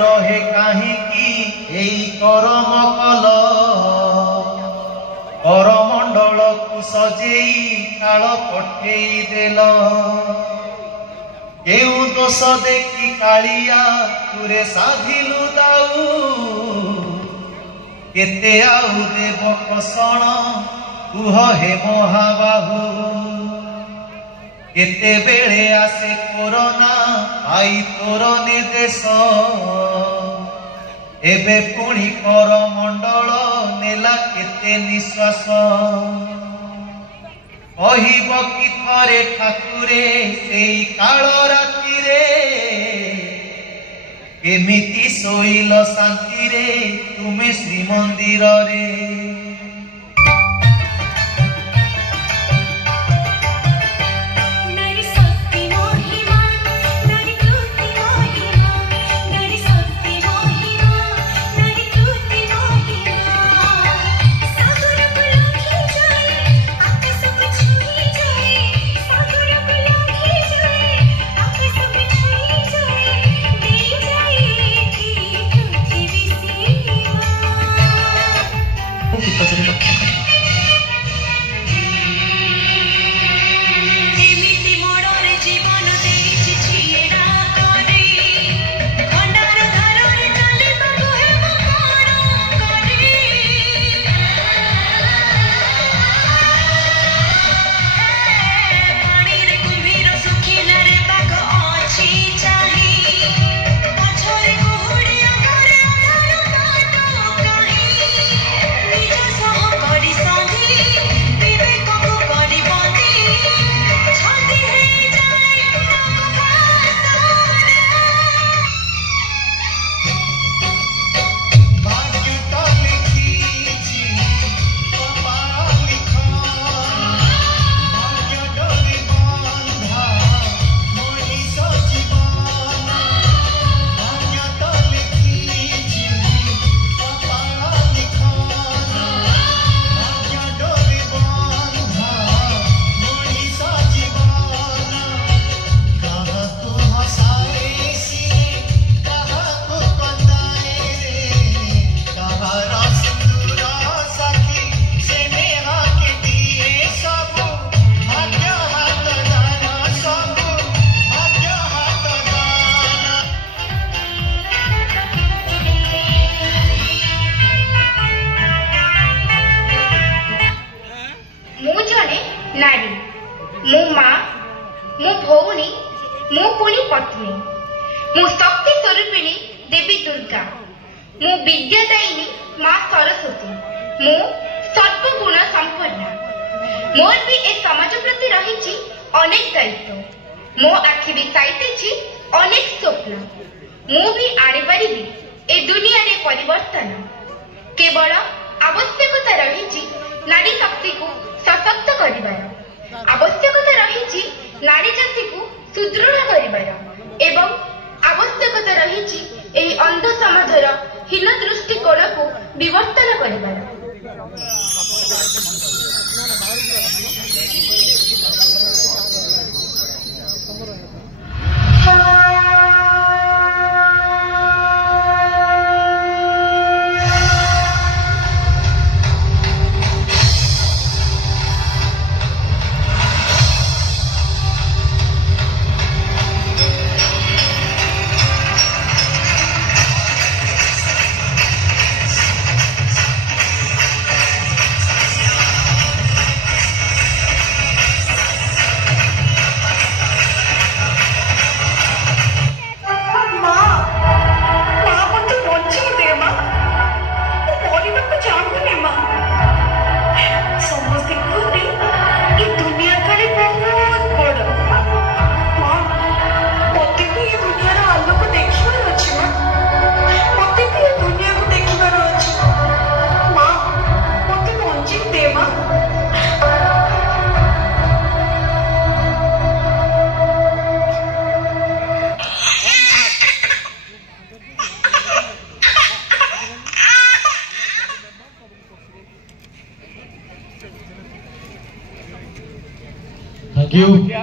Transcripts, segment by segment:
रहे कहीं करम कल करमंडल को सजेई काल पठेई देल केउ दोष देखी कालिया तुरे साधिलु दाऊ केते आउ देव कषण कुह हे महाबाहू केते बेले आसे कोरोना आई तोर निर्देश एबे पुणी कर मंडल नेला केते निश्वास कहिब कि थरे ठाकुरे सेई काल राति रे केमिति सोइल शांति रे तुमे श्रीमंदिर रे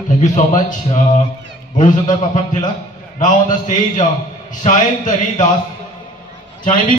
Thank you so much. बहुत सुंदर परफॉर्म थिला. Now on the stage, Sayantani Das चाइबी।